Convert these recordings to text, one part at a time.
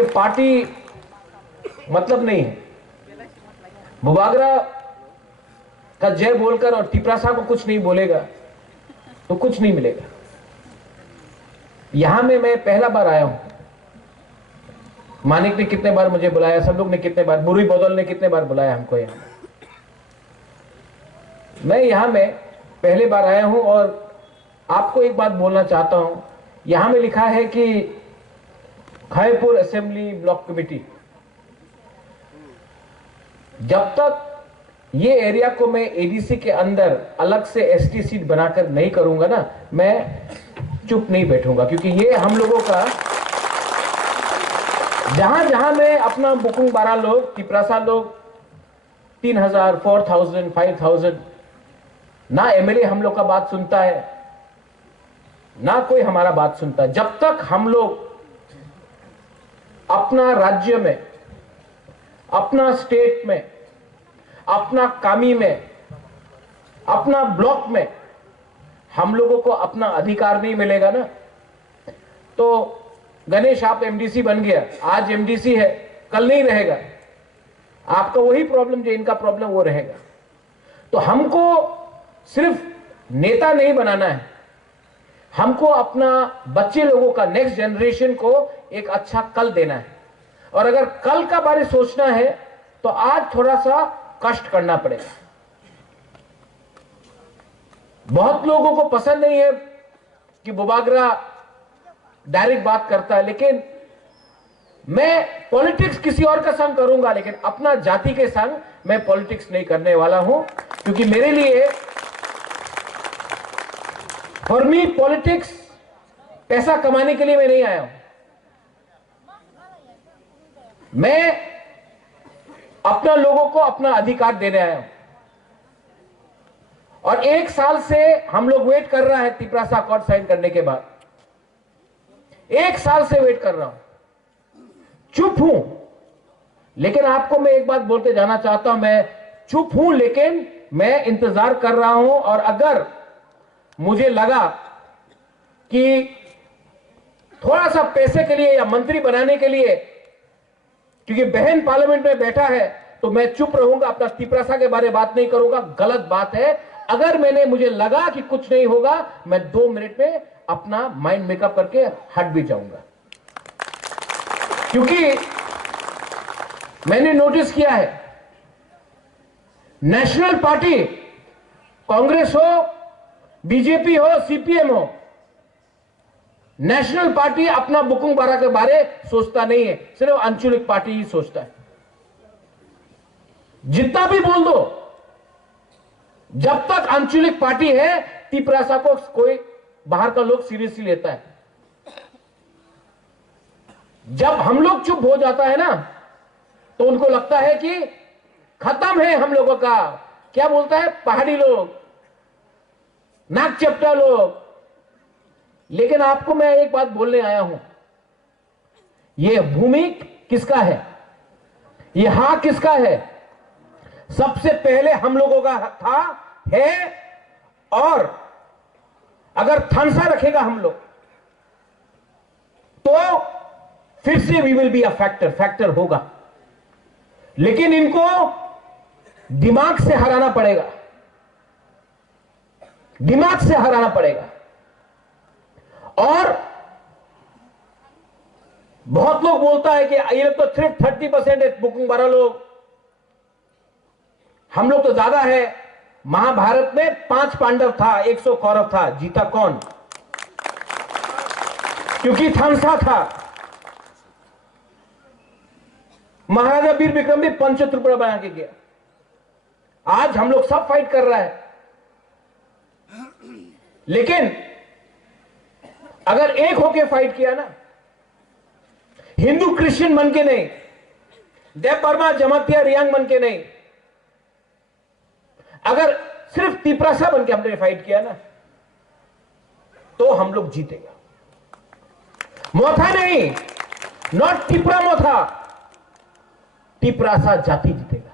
ये पार्टी मतलब नहीं है। बुबागरा का जय बोलकर और तिपरासा को कुछ नहीं बोलेगा तो कुछ नहीं मिलेगा। यहां में मैं पहला बार आया हूं। मानिक ने कितने बार मुझे बुलाया, सब लोग ने कितने बार, बुरी बदौल ने कितने बार बुलाया हमको यहां। मैं यहां में पहले बार आया हूं और आपको एक बात बोलना चाहता हूं। यहां में लिखा है कि खैरपुर असेंबली ब्लॉक कमेटी, जब तक ये एरिया को मैं एडीसी के अंदर अलग से एसटी सीट बनाकर नहीं करूंगा ना, मैं चुप नहीं बैठूंगा। क्योंकि ये हम लोगों का, जहां जहां में अपना बुकुंग 12 लोग, तिपरासा लोग 3000, 4000, 5000, ना एमएलए हम लोग का बात सुनता है, ना कोई हमारा बात सुनता है। जब तक हम लोग अपना राज्य में, अपना स्टेट में, अपना कामी में, अपना ब्लॉक में हम लोगों को अपना अधिकार नहीं मिलेगा ना, तो गणेश आप एमडीसी बन गया, आज एमडीसी है, कल नहीं रहेगा। आपका वही प्रॉब्लम जो इनका प्रॉब्लम वो रहेगा। तो हमको सिर्फ नेता नहीं बनाना है, हमको अपना बच्चे लोगों का, नेक्स्ट जनरेशन को एक अच्छा कल देना है। और अगर कल का बारे सोचना है तो आज थोड़ा सा कष्ट करना पड़ेगा। बहुत लोगों को पसंद नहीं है कि बुबागरा डायरेक्ट बात करता है, लेकिन मैं पॉलिटिक्स किसी और का संग करूंगा, लेकिन अपना जाति के संग मैं पॉलिटिक्स नहीं करने वाला हूं। क्योंकि मेरे लिए, फॉर मी पॉलिटिक्स पैसा कमाने के लिए मैं नहीं आया हूं। मैं अपना लोगों को अपना अधिकार देने आया हूं। और 1 साल से हम लोग वेट कर रहा है तिपरासा अकॉर्ड साइन करने के बाद। 1 साल से वेट कर रहा हूं, चुप हूं। लेकिन आपको मैं एक बात बोलते जाना चाहता हूं, मैं चुप हूं लेकिन मैं इंतजार कर रहा हूं। और अगर मुझे लगा कि थोड़ा सा पैसे के लिए या मंत्री बनाने के लिए, क्योंकि बहन पार्लियामेंट में बैठा है, तो मैं चुप रहूंगा, अपना तिपरासा के बारे में बात नहीं करूंगा। गलत बात है। अगर मुझे लगा कि कुछ नहीं होगा, मैं 2 मिनट में अपना माइंड मेकअप करके हट भी जाऊंगा। क्योंकि मैंने नोटिस किया है, नेशनल पार्टी, कांग्रेस हो, बीजेपी हो, सीपीएम हो, नेशनल पार्टी अपना बुकुंग 12 के बारे सोचता नहीं है, सिर्फ आंचलिक पार्टी ही सोचता है। जितना भी बोल दो, जब तक आंचलिक पार्टी है, तिपरासा को कोई बाहर का लोग सीरियसली लेता है। जब हम लोग चुप हो जाता है ना, तो उनको लगता है कि खत्म है हम लोगों का। क्या बोलता है, पहाड़ी लोग, नाक चपटा लोग। लेकिन आपको मैं एक बात बोलने आया हूं, यह भूमि किसका है, यह हाथ किसका है? सबसे पहले हम लोगों का था, है। और अगर थानसा रखेगा हम लोग, तो फिर से we will be a factor होगा। लेकिन इनको दिमाग से हराना पड़ेगा, दिमाग से हराना पड़ेगा। और बहुत लोग बोलता है कि ये लोग तो सिर्फ 30% है, बुकिंग 12 लोग, हम लोग तो ज्यादा है। महाभारत में 5 पांडव था, 100 कौरव था, जीता कौन? क्योंकि थानसा था। महाराजा वीर विक्रम भी पंचतुर्पड़ा बना के गया। आज हम लोग सब फाइट कर रहा है, लेकिन अगर एक होके फाइट किया ना, हिंदू क्रिश्चियन बन के नहीं, देव वर्मा जमातिया रियांग बन के नहीं, अगर सिर्फ तिपरासा बन के हमने फाइट किया ना, तो हम लोग जीतेगा। मोथा नहीं, नॉट टिपरा मोथा, तिपरासा जाति जीतेगा।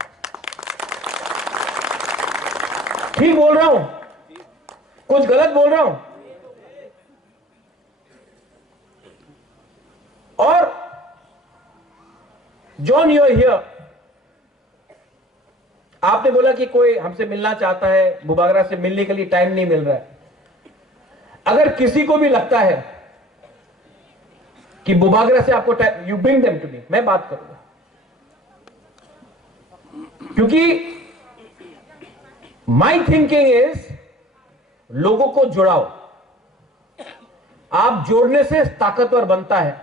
ठीक बोल रहा हूं? कुछ गलत बोल रहा हूं? और जॉन, यू आर हियर। आपने बोला कि कोई हमसे मिलना चाहता है, बुबागरा से मिलने के लिए टाइम नहीं मिल रहा है। अगर किसी को भी लगता है कि बुबागरा से आपको time, you bring them to me, मैं बात करूंगा। क्योंकि माई थिंकिंग इज लोगों को जुड़ाओ। आप जोड़ने से ताकतवर बनता है।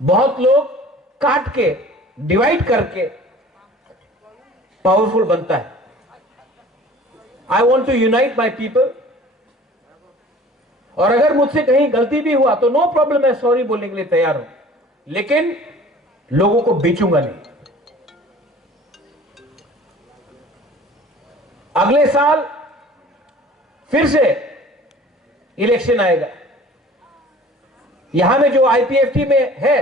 बहुत लोग काट के, डिवाइड करके पावरफुल बनता है। I want to unite my people. और अगर मुझसे कहीं गलती भी हुआ तो नो प्रॉब्लम, मैं सॉरी बोलने के लिए तैयार हूं, लेकिन लोगों को बेचूंगा नहीं। अगले साल फिर से इलेक्शन आएगा। यहां में जो आईपीएफटी में है,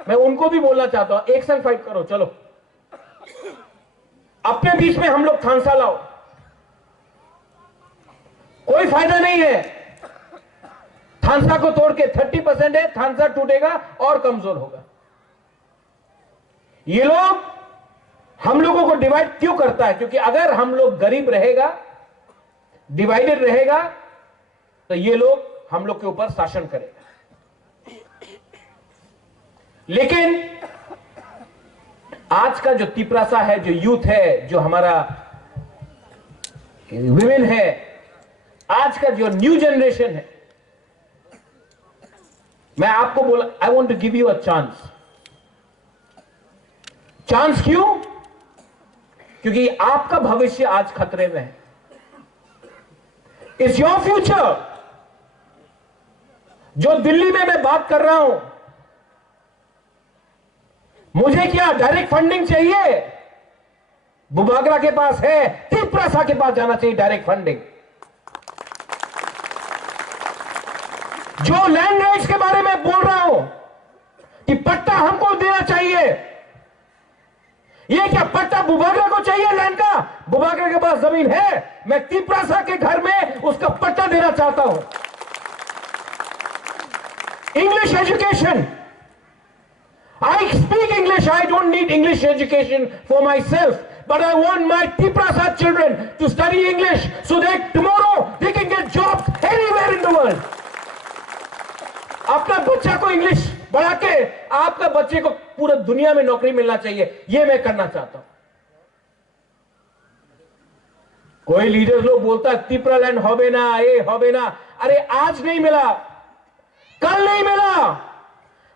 मैं उनको भी बोलना चाहता हूं, एक संग फाइट करो। चलो अपने बीच में हम लोग थानसा लाओ। कोई फायदा नहीं है थानसा को तोड़ के। 30% है, थानसा टूटेगा और कमजोर होगा। ये लोग हम लोगों को डिवाइड क्यों करता है? क्योंकि अगर हम लोग गरीब रहेगा, डिवाइडेड रहेगा, तो ये लोग हम लोग के ऊपर शासन करेगा। लेकिन आज का जो तिपरासा है, जो यूथ है, जो हमारा विमेन है, आज का जो न्यू जनरेशन है, मैं आपको बोला, I want to give you a chance. Chance क्यों? क्योंकि आपका भविष्य आज खतरे में है। It's your future. जो दिल्ली में मैं बात कर रहा हूं, मुझे क्या डायरेक्ट फंडिंग चाहिए? बुबागरा के पास है, तिपरासा के पास जाना चाहिए डायरेक्ट फंडिंग। जो लैंड राइट्स के बारे में बोल रहा हूं कि पट्टा हमको देना चाहिए, ये क्या पट्टा बुबागरा को चाहिए लैंड का? बुबागरा के पास जमीन है, मैं तिपरासा के घर में उसका पट्टा देना चाहता हूं। English education, I speak English. I don't need English education for myself, but I want my Tiprasa children to study English so that tomorrow they can get jobs anywhere in the world. अपना बच्चा को English बढ़ा के आपका बच्चे को पूरे दुनिया में नौकरी मिलना चाहिए, ये मैं करना चाहता हूं। कोई लीडर लोग बोलता है तिपरा लैंड होबे ना, ये होबे ना। अरे आज नहीं मिला, कल नहीं मिला,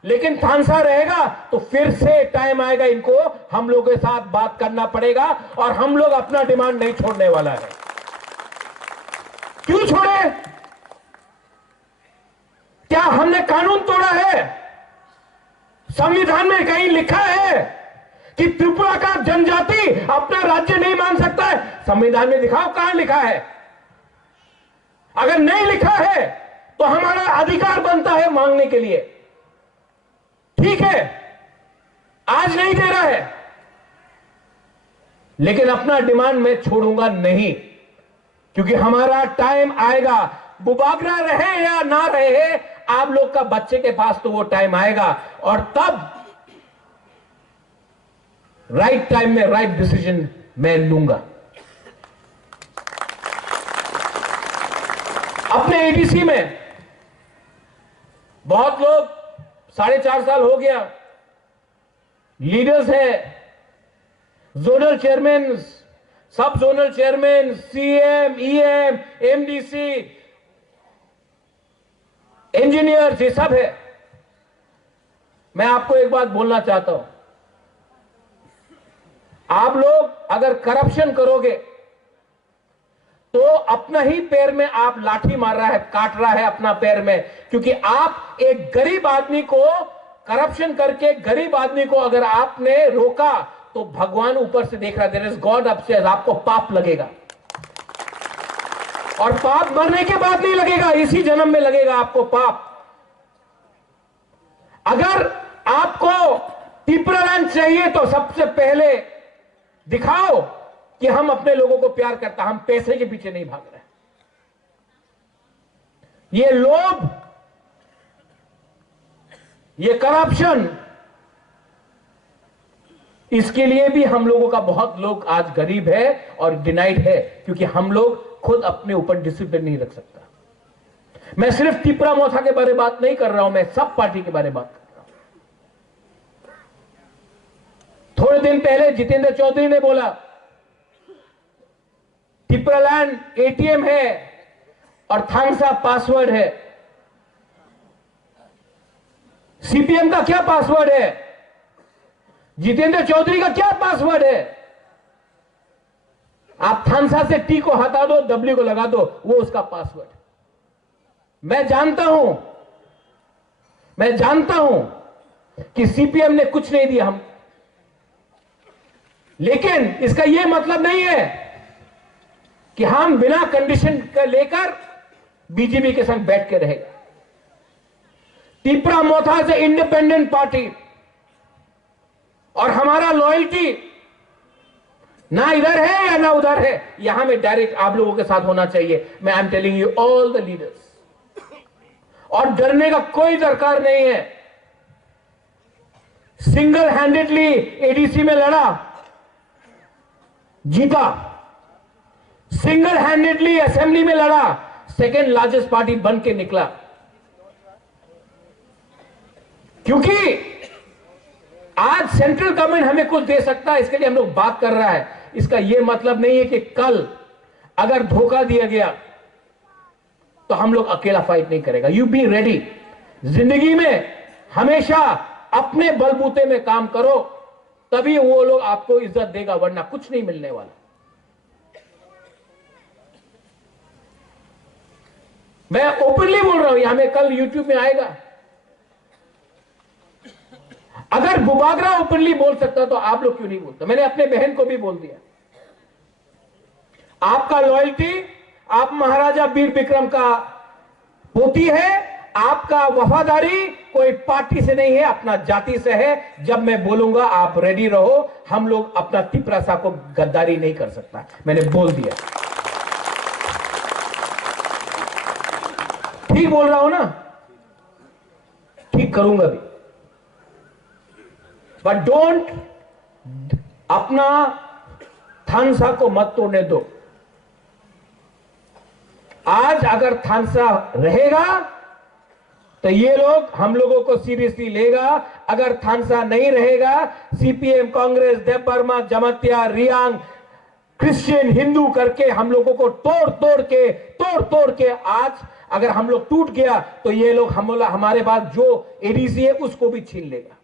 लेकिन थानसा रहेगा तो फिर से टाइम आएगा, इनको हम लोगों के साथ बात करना पड़ेगा और हम लोग अपना डिमांड नहीं छोड़ने वाला है। क्यों छोड़े? क्या हमने कानून तोड़ा है? संविधान में कहीं लिखा है कि त्रिपुरा का जनजाति अपना राज्य नहीं मान सकता है? संविधान में दिखाओ कहां लिखा है। अगर नहीं लिखा है तो हमारा अधिकार बनता है मांगने के लिए। ठीक है, आज नहीं दे रहा है, लेकिन अपना डिमांड मैं छोड़ूंगा नहीं, क्योंकि हमारा टाइम आएगा। बुबागरा रहे या ना रहे, आप लोग का बच्चे के पास तो वो टाइम आएगा, और तब राइट टाइम में राइट डिसीजन मैं लूंगा। अपने एडीसी में बहुत लोग 4.5 साल हो गया लीडर्स हैं, जोनल चेयरमैन, सब zonal chairman, CM, EM, MDC, engineer, ये सब है। मैं आपको एक बात बोलना चाहता हूं, आप लोग अगर करप्शन करोगे तो अपना ही पैर में आप लाठी मार रहा है, काट रहा है अपना पैर में, क्योंकि आप एक गरीब आदमी को करप्शन करके, गरीब आदमी को अगर आपने रोका तो भगवान ऊपर से देख रहा है, देयर इज गॉड अपस्टेयर्स, आपको पाप लगेगा। और पाप मरने के बाद नहीं लगेगा, इसी जन्म में लगेगा आपको पाप। अगर आपको तिपरा लैंड चाहिए तो सबसे पहले दिखाओ कि हम अपने लोगों को प्यार करता, हम पैसे के पीछे नहीं भाग रहे। ये लोभ, ये करप्शन, इसके लिए भी हम लोगों का बहुत लोग आज गरीब है और डिनाइड है, क्योंकि हम लोग खुद अपने ऊपर डिसिप्लिन नहीं रख सकता। मैं सिर्फ तिपरा मोथा के बारे में बात नहीं कर रहा हूं, मैं सब पार्टी के बारे में बात कर रहा हूं। थोड़े दिन पहले जितेंद्र चौधरी ने बोला तिपरालैंड एटीएम है और थांगसा पासवर्ड है। सीपीएम का क्या पासवर्ड है? जितेंद्र चौधरी का क्या पासवर्ड है? आप थांगसा से टी को हटा दो, डब्ल्यू को लगा दो, वो उसका पासवर्ड है। मैं जानता हूं कि सीपीएम ने कुछ नहीं दिया हम, लेकिन इसका यह मतलब नहीं है कि हम बिना कंडीशन का लेकर बीजेपी के संग बैठ के रहेगा। तिपरा मोथा से इंडिपेंडेंट पार्टी और हमारा लॉयल्टी ना इधर है या ना उधर है, यहां में डायरेक्ट आप लोगों के साथ होना चाहिए। मैं I am telling you all the leaders, और डरने का कोई दरकार नहीं है। सिंगल हैंडेडली एडीसी में लड़ा, जीता। सिंगल हैंडेडली असेंबली में लड़ा, सेकेंड लार्जेस्ट पार्टी बन के निकला। क्योंकि आज सेंट्रल गवर्नमेंट हमें कुछ दे सकता है, इसके लिए हम लोग बात कर रहा है। इसका यह मतलब नहीं है कि कल अगर धोखा दिया गया तो हम लोग अकेला फाइट नहीं करेगा। You be ready. जिंदगी में हमेशा अपने बलबूते में काम करो, तभी वो लोग आपको इज्जत देगा, वरना कुछ नहीं मिलने वाला। मैं ओपनली बोल रहा हूं, यहां में कल यूट्यूब में आएगा। अगर बुबागरा ओपनली बोल सकता तो आप लोग क्यों नहीं बोलते? मैंने अपने बहन को भी बोल दिया, आपका लॉयल्टी, आप महाराजा वीर विक्रम का पोती है, आपका वफादारी कोई पार्टी से नहीं है, अपना जाति से है। जब मैं बोलूंगा आप रेडी रहो। हम लोग अपना तिपरासा को गद्दारी नहीं कर सकता, मैंने बोल दिया। ठीक बोल रहा हूं ना? ठीक करूंगा भी, बट डोंट, अपना थांगसा को मत तोड़ने दो। आज अगर थांगसा रहेगा तो ये लोग हम लोगों को सीरियसली लेगा। अगर थांगसा नहीं रहेगा, सीपीएम, कांग्रेस, देवबर्मा, जमातिया, रियांग, क्रिश्चियन, हिंदू करके हम लोगों को तोड़ तोड़ के आज अगर हम लोग टूट गया तो ये लोग हमारे पास जो एडीसी है उसको भी छीन लेगा।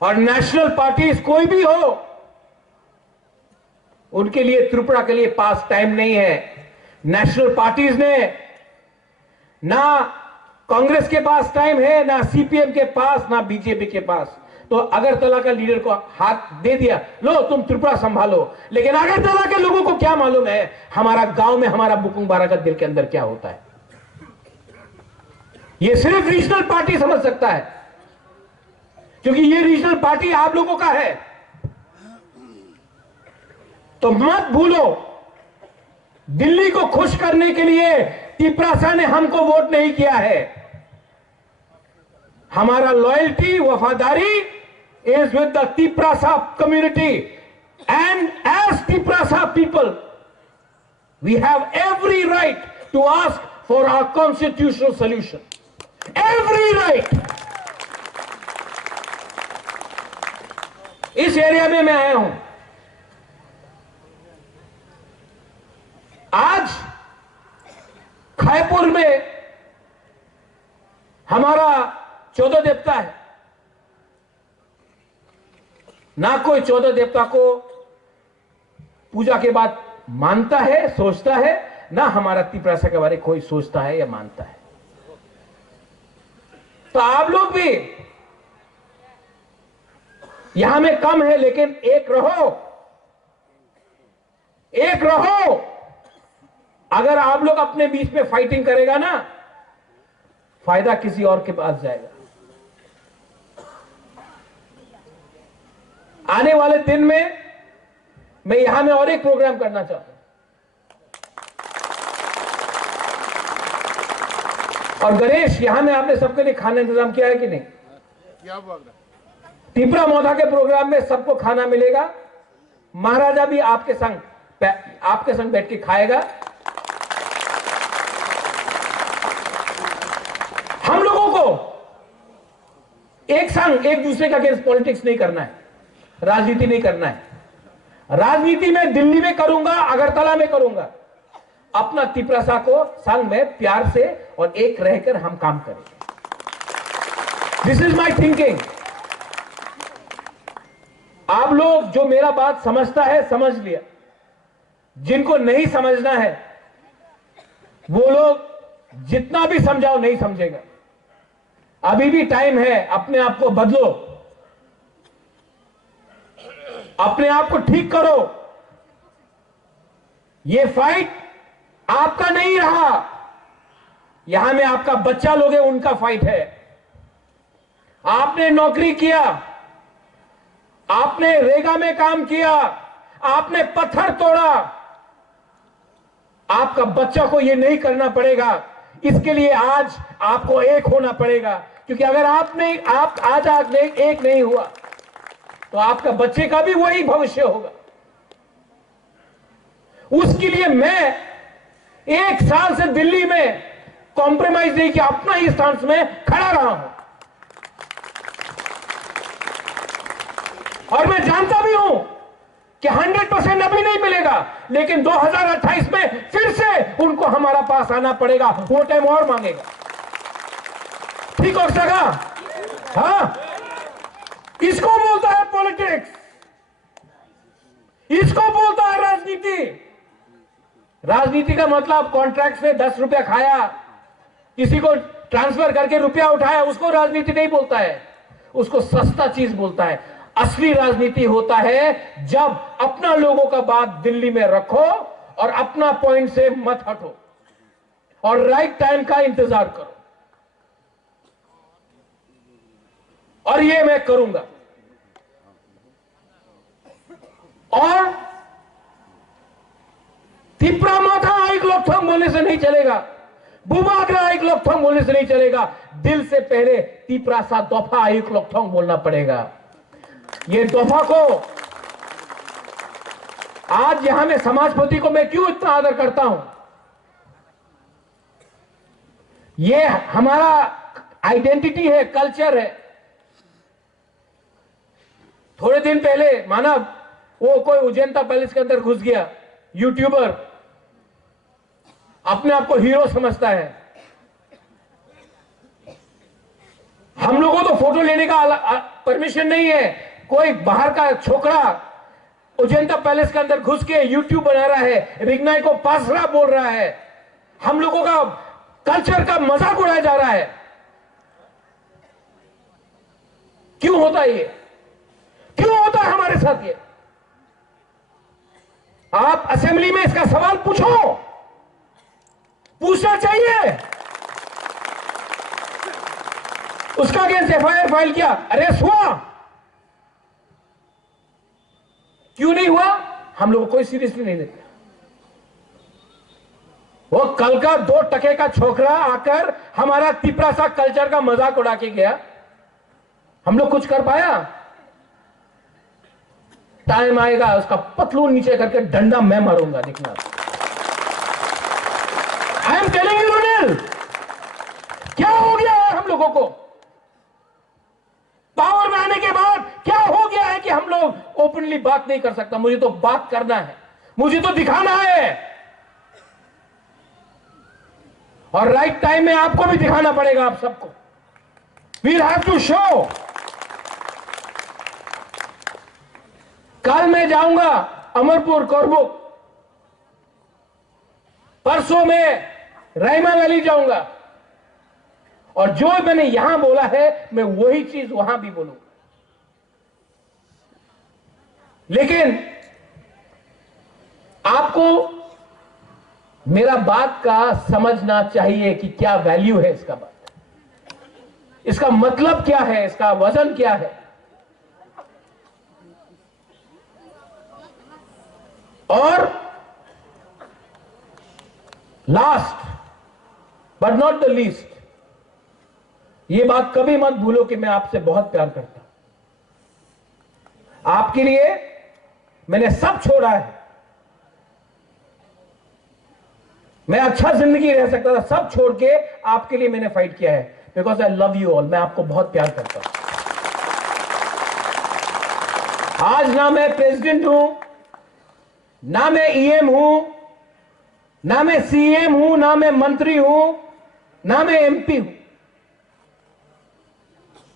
और नेशनल पार्टीज कोई भी हो, उनके लिए, त्रिपुरा के लिए पास टाइम नहीं है। नेशनल पार्टीज ने ना कांग्रेस के पास टाइम है, ना सीपीएम के पास, ना बीजेपी के पास। तो अगरतला का लीडर को हाथ दे दिया, लो तुम त्रिपुरा संभालो। लेकिन अगरतला के लोगों को क्या मालूम है हमारा गांव में, हमारा बुकुंग बारागत दिल के अंदर क्या होता है। ये सिर्फ रीजनल पार्टी समझ सकता है, क्योंकि ये रीजनल पार्टी आप लोगों का है। तो मत भूलो, दिल्ली को खुश करने के लिए तिपरासा ने हमको वोट नहीं किया है। हमारा लॉयल्टी, वफादारी is with the Tiprasa community, and as Tiprasa people we have every right to ask for our constitutional solution. Every right. इस एरिया में मैं आया हूं। आज खायपुर में हमारा 14 देवता है, ना कोई 14 देवता को पूजा के बाद मानता है, सोचता है, ना हमारा तिपरासा के बारे में कोई सोचता है या मानता है। तो आप लोग भी यहां में कम है, लेकिन एक रहो, एक रहो। अगर आप लोग अपने बीच में फाइटिंग करेगा ना, फायदा किसी और के पास जाएगा। आने वाले दिन में मैं यहां में और एक प्रोग्राम करना चाहता हूं। और गणेश, यहां में आपने सबके लिए खाना इंतजाम किया है कि नहीं? तिपरा मोथा के प्रोग्राम में सबको खाना मिलेगा। महाराजा भी आपके संग बैठ के खाएगा। हम लोगों को एक संग एक दूसरे का अगेंस्ट पॉलिटिक्स नहीं करना है, राजनीति नहीं करना है। राजनीति में दिल्ली में करूंगा, अगरतला में करूंगा। अपना तिपरासा को संग में प्यार से और एक रहकर हम काम करेंगे। This is my thinking. आप लोग जो मेरा बात समझता है समझ लिया, जिनको नहीं समझना है वो लोग जितना भी समझाओ नहीं समझेगा। अभी भी टाइम है, अपने आप को बदलो, अपने आप को ठीक करो। ये फाइट आपका नहीं रहा, यहां में आपका बच्चा लोग है, उनका फाइट है। आपने नौकरी किया, आपने रेगा में काम किया, आपने पत्थर तोड़ा, आपका बच्चा को यह नहीं करना पड़ेगा। इसके लिए आज आपको एक होना पड़ेगा, क्योंकि अगर आप आज एक नहीं हुआ तो आपका बच्चे का भी वही भविष्य होगा। उसके लिए मैं एक साल से दिल्ली में कॉम्प्रोमाइज नहीं किया, अपना ही स्टांस में खड़ा रहा हूं। और मैं जानता भी हूं कि 100% अभी नहीं मिलेगा, लेकिन 2028 में फिर से उनको हमारा पास आना पड़ेगा, वो टाइम और मांगेगा। ठीक हो सका? हाँ, इसको बोलता है पॉलिटिक्स, इसको बोलता है राजनीति। राजनीति का मतलब कॉन्ट्रैक्ट से 10 रुपया खाया, किसी को ट्रांसफर करके रुपया उठाया, उसको राजनीति नहीं बोलता है, उसको सस्ता चीज बोलता है। असली राजनीति होता है जब अपना लोगों का बात दिल्ली में रखो और अपना पॉइंट से मत हटो और राइट टाइम का इंतजार करो, और ये मैं करूंगा। और तिपरा माथा एक लोकथंग बोलने से नहीं चलेगा, बुबागरा एक लोकथंग बोलने से नहीं चलेगा। दिल से पहले तिपरासा दोफा एक लोकथंग बोलना पड़ेगा। ये दोफा को आज यहां में समाजपति को मैं क्यों इतना आदर करता हूं, ये हमारा आइडेंटिटी है, कल्चर है। थोड़े दिन पहले मानव वो कोई उजैनता पैलेस के अंदर घुस गया, यूट्यूबर अपने आप को हीरो समझता है। हम लोगों को तो फोटो लेने का परमिशन नहीं है। कोई बाहर का छोकरा उजैनता पैलेस के अंदर घुस के यूट्यूब बना रहा है, रिग्नाई को पासरा बोल रहा है, हम लोगों का कल्चर का मजाक उड़ाया जा रहा है। क्यों होता है ये? क्यों होता है हमारे साथ ये? आप असेंबली में इसका सवाल पूछो, पूछना चाहिए। उसका अगेंस्ट एफआईआर फाइल किया, अरेस्ट हुआ, क्यों नहीं हुआ? हम लोग कोई सीरियसली नहीं लेते। वो कल का 2 टके का छोकरा आकर हमारा तिपरासा कल्चर का मजाक उड़ा के गया, हम लोग कुछ कर पाया? टाइम आएगा उसका पतलून नीचे करके डंडा मैं मारूंगा, देखना। आई एम टेलिंग यू रुनिल, क्या हो गया है हम लोगों को? पावर में आने के बाद क्या हो गया है कि हम लोग ओपनली बात नहीं कर सकता? मुझे तो बात करना है, मुझे तो दिखाना है, और राइट टाइम में आपको भी दिखाना पड़ेगा। आप सबको वील हैव टू शो। कल मैं जाऊंगा अमरपुर, कोरबुक, परसों में रहीमा वैली जाऊंगा, और जो मैंने यहां बोला है मैं वही चीज वहां भी बोलूंगा। लेकिन आपको मेरा बात का समझना चाहिए कि क्या वैल्यू है इसका, बात, इसका मतलब क्या है, इसका वजन क्या है। और last but not the least, ये बात कभी मत भूलो कि मैं आपसे बहुत प्यार करता हूं। आपके लिए मैंने सब छोड़ा है। मैं अच्छा जिंदगी रह सकता था, सब छोड़ के आपके लिए मैंने फाइट किया है, because I love you all. मैं आपको बहुत प्यार करता हूं। आज ना मैं प्रेसिडेंट हूं, ना मैं ईएम हूं, ना मैं सीएम हूं, ना मैं मंत्री हूं, ना मैं एमपी हूं,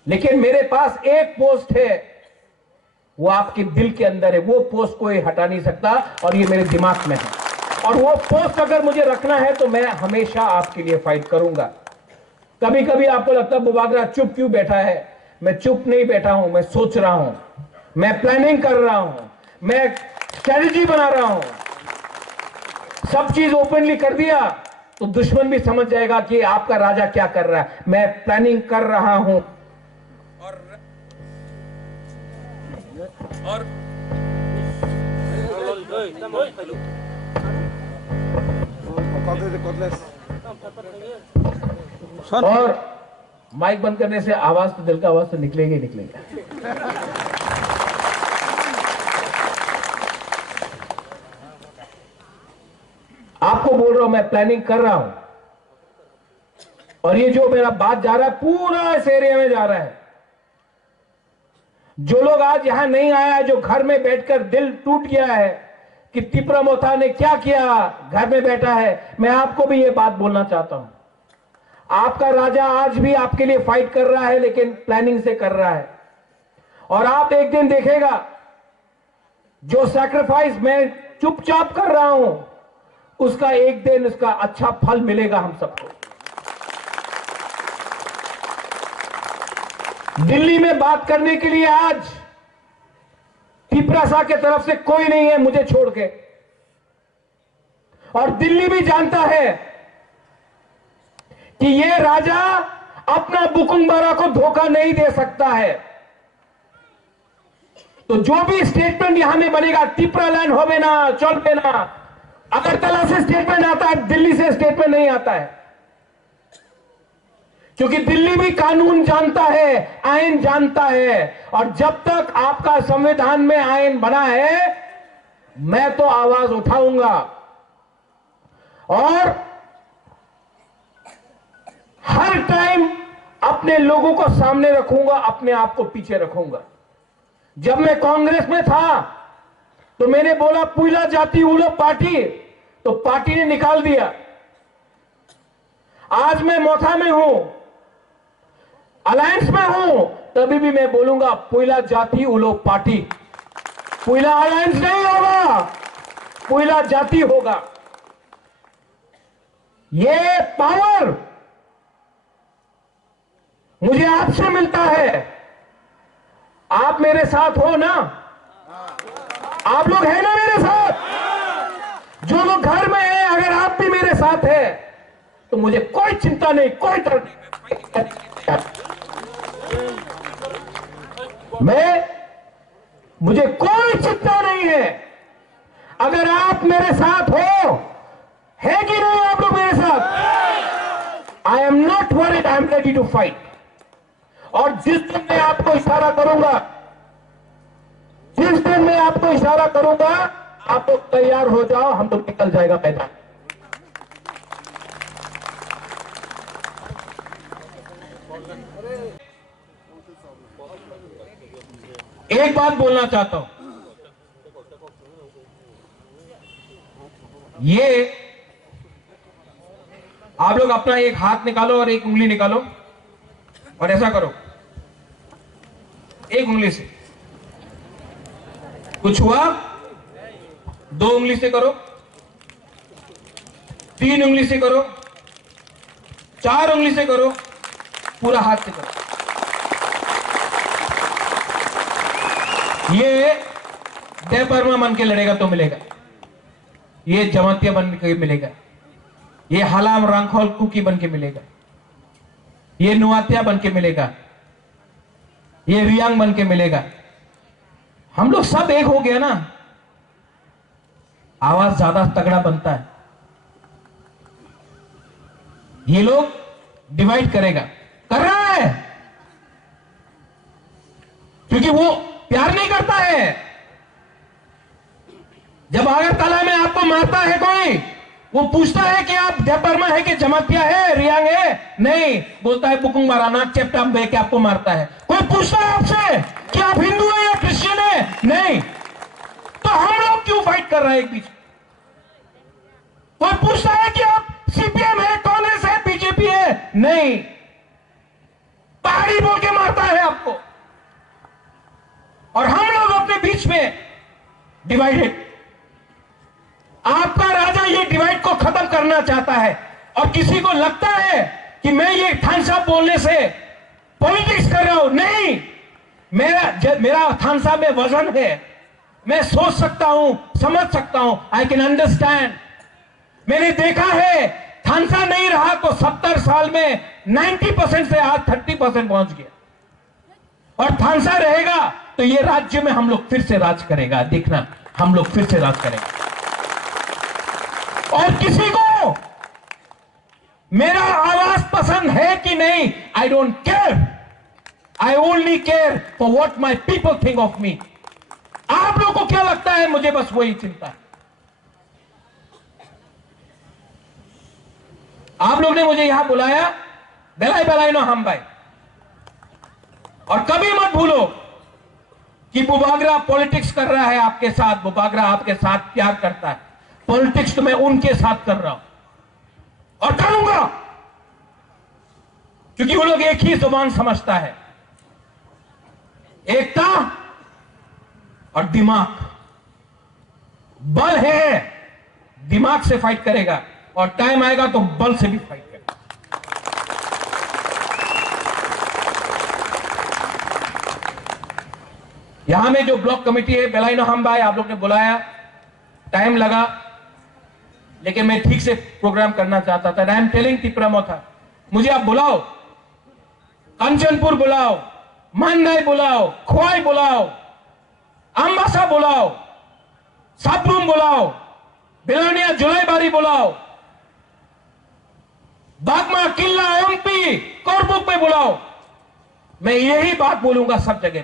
लेकिन मेरे पास एक पोस्ट है, वो आपके दिल के अंदर है। वो पोस्ट कोई हटा नहीं सकता और ये मेरे दिमाग में है। और वो पोस्ट अगर मुझे रखना है तो मैं हमेशा आपके लिए फाइट करूंगा। कभी कभी आपको लगता है बुबागरा चुप क्यों बैठा है? मैं चुप नहीं बैठा हूं, मैं सोच रहा हूं, मैं प्लानिंग कर रहा हूं, मैं स्ट्रेटजी बना रहा हूं। सब चीज ओपनली कर दिया तो दुश्मन भी समझ जाएगा कि आपका राजा क्या कर रहा है। मैं प्लानिंग कर रहा हूं और माइक बंद करने से आवाज तो दिल का आवाज तो निकलेगा ही निकलेगा। आपको बोल रहा हूं, मैं प्लानिंग कर रहा हूं और ये जो मेरा बात जा रहा है पूरा इस एरिया में जा रहा है। जो लोग आज यहां नहीं आया है, जो घर में बैठकर दिल टूट गया है कि तिपरा मोथा ने क्या किया, घर में बैठा है, मैं आपको भी ये बात बोलना चाहता हूं। आपका राजा आज भी आपके लिए फाइट कर रहा है, लेकिन प्लानिंग से कर रहा है। और आप एक दिन देखेगा जो सैक्रिफाइस मैं चुपचाप कर रहा हूं, उसका एक दिन उसका अच्छा फल मिलेगा हम सबको। दिल्ली में बात करने के लिए आज तिपरासा के तरफ से कोई नहीं है मुझे छोड़ के। और दिल्ली भी जानता है कि ये राजा अपना बुकुंबारा को धोखा नहीं दे सकता है। तो जो भी स्टेटमेंट यहां में बनेगा, तिपरा लैंड हो ना, चल पे ना, अगरतला से स्टेटमेंट आता है, दिल्ली से स्टेटमेंट नहीं आता है। क्योंकि दिल्ली भी कानून जानता है, आईन जानता है। और जब तक आपका संविधान में आईन बना है, मैं तो आवाज उठाऊंगा और हर टाइम अपने लोगों को सामने रखूंगा, अपने आप को पीछे रखूंगा। जब मैं कांग्रेस में था तो मैंने बोला पुइला जाति उलो पार्टी, तो पार्टी ने निकाल दिया। आज मैं मोथा में हूं, अलायंस में हूं, तभी भी मैं बोलूंगा पुइला जाति उलो पार्टी। पुइला अलायंस नहीं होगा, पुइला जाति होगा। ये पावर मुझे आपसे मिलता है। आप मेरे साथ हो ना? आप लोग हैं ना मेरे साथ? जो लोग घर में हैं, अगर आप भी मेरे साथ हैं तो मुझे कोई चिंता नहीं, कोई डर नहीं, मुझे कोई चिंता नहीं है। अगर आप मेरे साथ हो, है कि नहीं आप लोग मेरे साथ? I am not worried, I am ready to fight. और जिस दिन मैं आपको इशारा करूंगा, जिस दिन मैं आपको इशारा करूंगा, आप लोग तैयार हो जाओ, हम लोग निकल जाएगा मैदान। एक बात बोलना चाहता हूं, ये आप लोग अपना एक हाथ निकालो और एक उंगली निकालो और ऐसा करो, एक उंगली से। कुछ हुआ? दो उंगली से करो, तीन उंगली से करो, चार उंगली से करो, पूरा हाथ से करो। ये देवबर्मा बन के लड़ेगा तो मिलेगा, ये जमातिया बन के मिलेगा, ये हलाम रांखोल कुकी बन के मिलेगा, ये नुआतिया बन के मिलेगा, ये रियांग बन के मिलेगा। हम लोग सब एक हो गया ना, आवाज ज्यादा तगड़ा बनता है। ये लोग डिवाइड करेगा, कर रहा है, क्योंकि वो प्यार नहीं करता है। जब अगरतला में आपको मारता है कोई, वो पूछता है कि आप जयपरमा है कि जमातिया है, रियांग है? नहीं, बोलता है बुकुंग माराना चेप्टा बे के आपको मारता है। कोई पूछता है आपसे कि आप हिंदू है या क्रिश्चियन है? नहीं। तो हम लोग क्यों फाइट कर रहे हैं एक बीच? कोई पूछता है कि आप सीपीएम है, कांग्रेस है, बीजेपी है? नहीं, पहाड़ी बोल के मारता है आपको। और हम लोग अपने बीच में डिवाइडेड। आपका राजा ये डिवाइड को खत्म करना चाहता है, और किसी को लगता है कि मैं ये थानसा बोलने से पॉलिटिक्स कर रहा हूं। नहीं, मेरा थानसा में वजन है, मैं सोच सकता हूं, समझ सकता हूं, आई कैन अंडरस्टैंड। मैंने देखा है थानसा नहीं रहा तो 70 साल में 90% से आज 30% पहुंच गया, और थानसा रहेगा तो ये राज्य में हम लोग फिर से राज करेगा। देखना, हम लोग फिर से राज करेंगे। और किसी को मेरा आवाज पसंद है कि नहीं, I don't care. I only care for what my people think of me. आप लोगों को क्या लगता है, मुझे बस वही चिंता है। आप लोग ने मुझे यहां बुलाया, बेलाई बेलाई नो हम भाई, और कभी मत भूलो कि बुबागरा पॉलिटिक्स कर रहा है आपके साथ। बुबागरा आपके साथ प्यार करता है। पॉलिटिक्स तो मैं उनके साथ कर रहा हूं और करूंगा, क्योंकि वो लोग एक ही जुबान समझता है, एकता और दिमाग। बल है, दिमाग से फाइट करेगा, और टाइम आएगा तो बल से भी फाइट करेगा। यहां में जो ब्लॉक कमेटी है, बेलाइनो हम भाई, आप लोग ने बुलाया, टाइम लगा, लेकिन मैं ठीक से प्रोग्राम करना चाहता था। आई एम टेलिंग तिपरामो था, मुझे आप बुलाओ, कंचनपुर बुलाओ, मानदाई बुलाओ, खोवाई बुलाओ, अम्बासा बुलाओ, साबरूम बुलाओ, बिलानिया जुलाईबारी बुलाओ, बागमा, किल्ला, एमपी, कोरबुक में बुलाओ। मैं यही बात बोलूंगा सब जगह,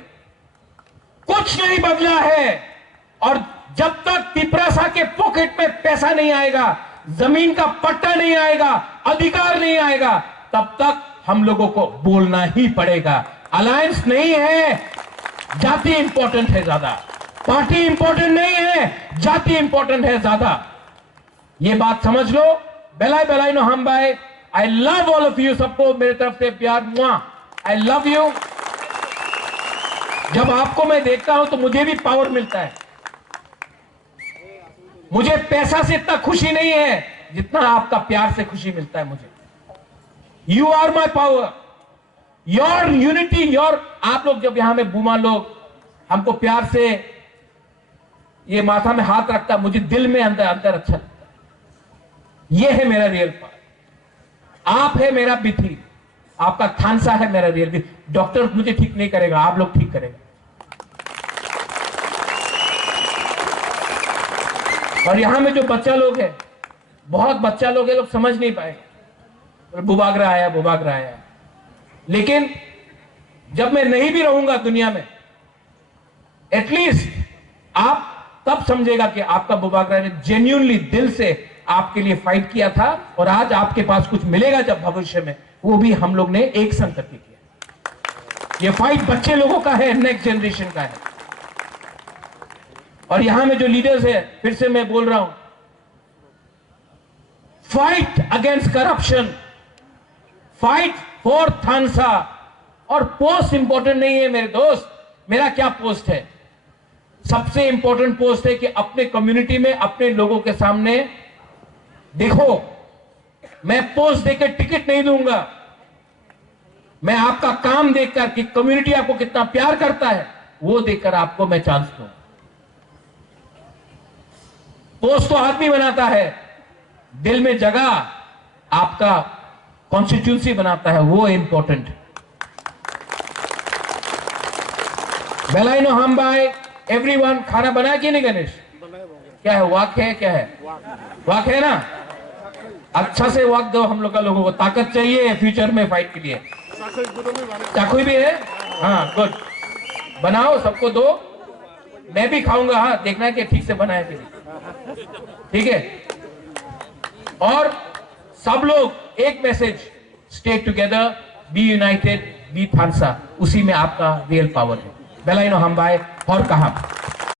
कुछ नहीं बदला है। और जब तक तिपरासा के पॉकेट में पैसा नहीं आएगा, जमीन का पट्टा नहीं आएगा, अधिकार नहीं आएगा, तब तक हम लोगों को बोलना ही पड़ेगा। अलायंस नहीं है, जाति इंपॉर्टेंट है ज्यादा, पार्टी इंपॉर्टेंट नहीं है, जाति इंपॉर्टेंट है ज्यादा। ये बात समझ लो। बेलाई बेलाई नो हम भाई, I love all of you, सबको मेरी तरफ से प्यार, मुआ, आई लव यू। जब आपको मैं देखता हूं तो मुझे भी पावर मिलता है। मुझे पैसा से इतना खुशी नहीं है जितना आपका प्यार से खुशी मिलता है मुझे। You are my power, your unity, your. आप लोग जब यहां में बूमा लोग हमको प्यार से ये माथा में हाथ रखता, मुझे दिल में अंदर अंदर अच्छा लगता है। ये है मेरा रियल पावर। आप है मेरा बिथी, आपका थानसा है मेरा रियल बिथी। डॉक्टर मुझे ठीक नहीं करेगा, आप लोग ठीक करेगा। और यहां में जो बच्चा लोग है, बहुत बच्चा लोग है, लोग समझ नहीं पाएगा, बुबागरा आया, बुबागरा आया। लेकिन जब मैं नहीं भी रहूंगा दुनिया में, एटलीस्ट आप तब समझेगा कि आपका बुबागरा ने जेन्युइनली दिल से आपके लिए फाइट किया था, और आज आपके पास कुछ मिलेगा जब भविष्य में, वो भी हम लोग ने एक संग करके किया। ये फाइट बच्चे लोगों का है, नेक्स्ट जनरेशन का है। और यहां में जो लीडर्स है, फिर से मैं बोल रहा हूं, fight against corruption, fight for थानसा। और पोस्ट इंपॉर्टेंट नहीं है मेरे दोस्त, मेरा क्या पोस्ट है? सबसे इंपॉर्टेंट पोस्ट है कि अपने कम्युनिटी में अपने लोगों के सामने देखो, मैं पोस्ट देकर टिकट नहीं दूंगा, मैं आपका काम देखकर कि कम्युनिटी आपको कितना प्यार करता है वो देखकर आपको मैं चांस दूं। पोस्ट तो आदमी बनाता है, दिल में जगह आपका कॉन्स्टिट्यूंसी बनाता है, वो इंपॉर्टेंट है। बेलाइनो हम भाई, एवरीवन, खाना बनाया कि नहीं गणेश? क्या है, वाक है, क्या है? वाक है ना? अच्छा से वाक दो हम लोग का, लोगों को ताकत चाहिए फ्यूचर में फाइट के लिए। चाकू भी है, हाँ गुड, बनाओ सबको दो, मैं भी खाऊंगा, हाँ देखना कि ठीक से बनाए कि नहीं, ठीक है। और सब लोग एक message, stay together, be united, be थानसा, उसी में आपका रियल पावर है। बेलाइनो हम बाय और कहा